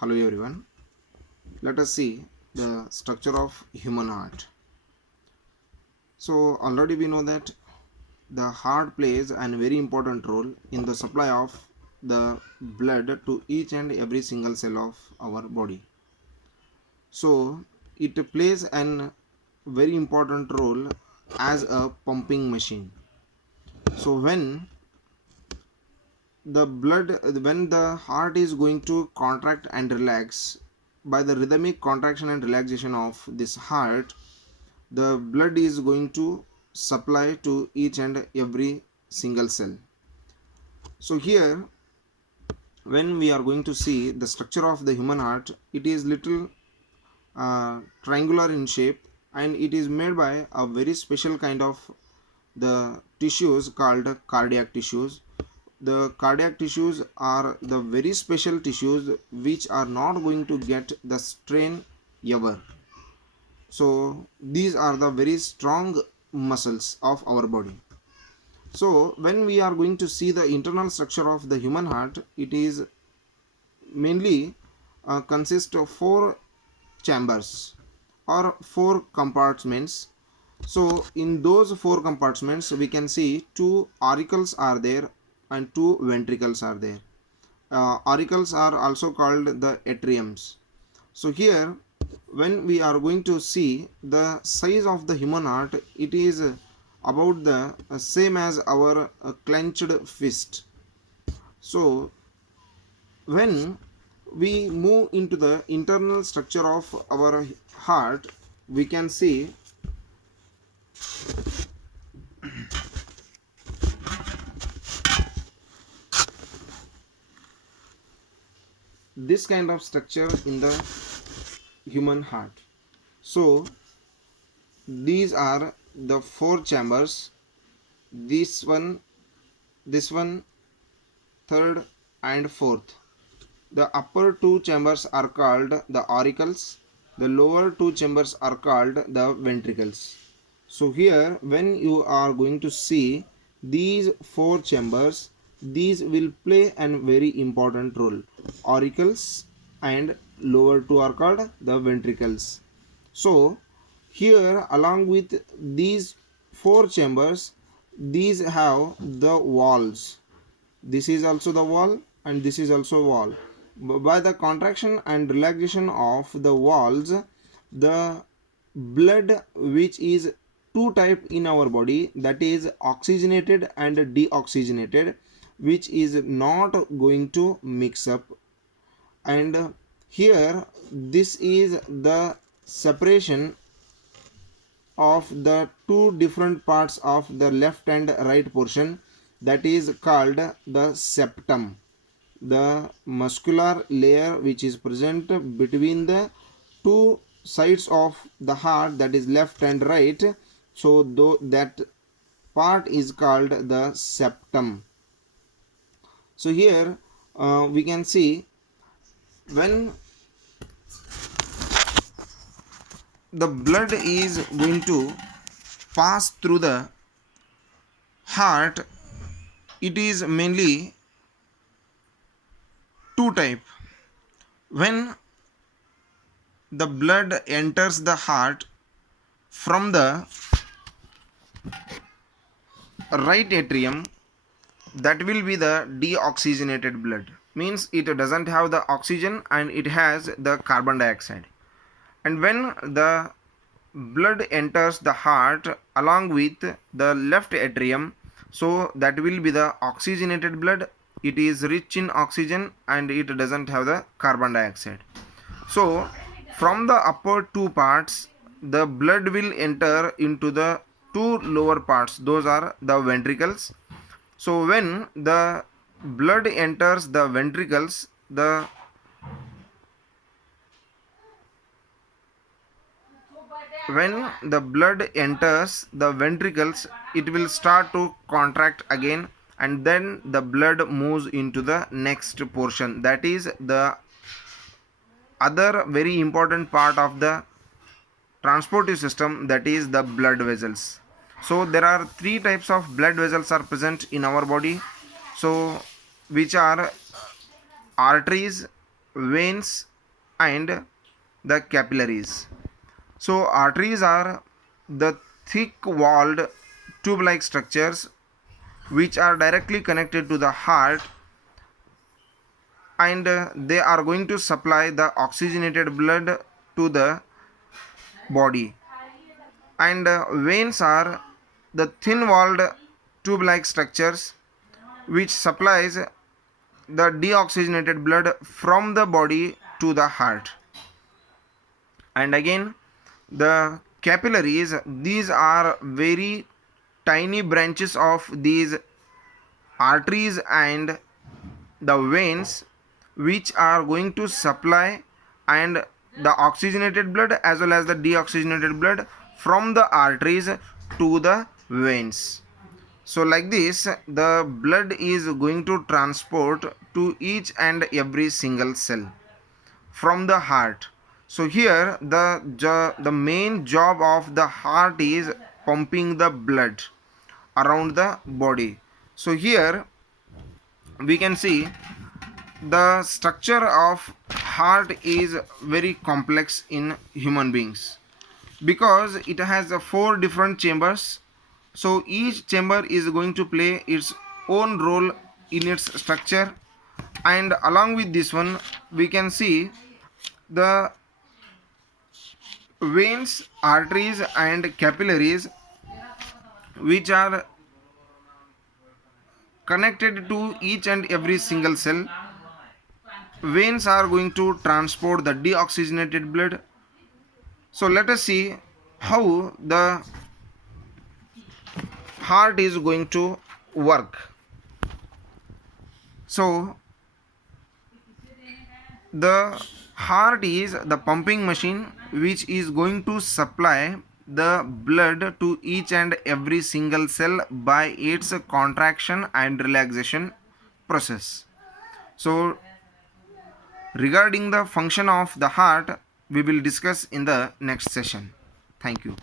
Hello everyone. Let us see the structure of human heart. So already we know that the heart plays a very important role in the supply of the blood to each and every single cell of our body. So it plays an very important role as a pumping machine. So when the heart is going to contract and relax, by the rhythmic contraction and relaxation of this heart, the blood is going to supply to each and every single cell. So here, when we are going to see the structure of the human heart, it is little triangular in shape, and it is made by a very special kind of the tissues called cardiac tissues. The cardiac tissues are the very special tissues which are not going to get the strain ever. So these are the very strong muscles of our body. So when we are going to see the internal structure of the human heart, it is mainly consists of four chambers or four compartments. So in those four compartments we can see two auricles are there and two ventricles are there. Auricles are also called the atriums. So here, when we are going to see the size of the human heart, it is about the same as our clenched fist. So when we move into the internal structure of our heart, we can see this kind of structure in the human heart. So these are the four chambers, this one, third and fourth. The upper two chambers are called the auricles, the lower two chambers are called the ventricles. So here, when you are going to see these four chambers, these will play a very important role. Auricles and lower two are called the ventricles. So here, along with these four chambers, these have the walls. This is also the wall and this is also wall. By the contraction and relaxation of the walls, the blood, which is two type in our body, that is oxygenated and deoxygenated, which is not going to mix up. And here, this is the separation of the two different parts of the left and right portion, that is called the septum, the muscular layer which is present between the two sides of the heart, that is left and right. So that part is called the septum. So here we can see, when the blood is going to pass through the heart, it is mainly two type. When the blood enters the heart from the right atrium, that will be the deoxygenated blood, means it doesn't have the oxygen and it has the carbon dioxide. And when the blood enters the heart along with the left atrium, so that will be the oxygenated blood. It is rich in oxygen and it doesn't have the carbon dioxide. So from the upper two parts, the blood will enter into the two lower parts, those are the ventricles. So when the blood enters the ventricles, when the blood enters the ventricles, it will start to contract again, and then the blood moves into the next portion, that is the other very important part of the transportive system, that is the blood vessels. So there are three types of blood vessels are present in our body, so which are arteries, veins and the capillaries. So arteries are the thick walled tube like structures which are directly connected to the heart, and they are going to supply the oxygenated blood to the body. And veins are the thin walled tube like structures which supplies the deoxygenated blood from the body to the heart. And again, the capillaries, these are very tiny branches of these arteries and the veins which are going to supply and the oxygenated blood as well as the deoxygenated blood from the arteries to the veins. So like this, the blood is going to transport to each and every single cell from the heart. So here the main job of the heart is pumping the blood around the body. So here we can see the structure of heart is very complex in human beings because it has four different chambers. So each chamber is going to play its own role in its structure, and along with this one we can see the veins, arteries and capillaries which are connected to each and every single cell. Veins are going to transport the deoxygenated blood. So let us see how the heart is going to work. So the heart is the pumping machine which is going to supply the blood to each and every single cell by its contraction and relaxation process. So regarding the function of the heart, we will discuss in the next session. Thank you.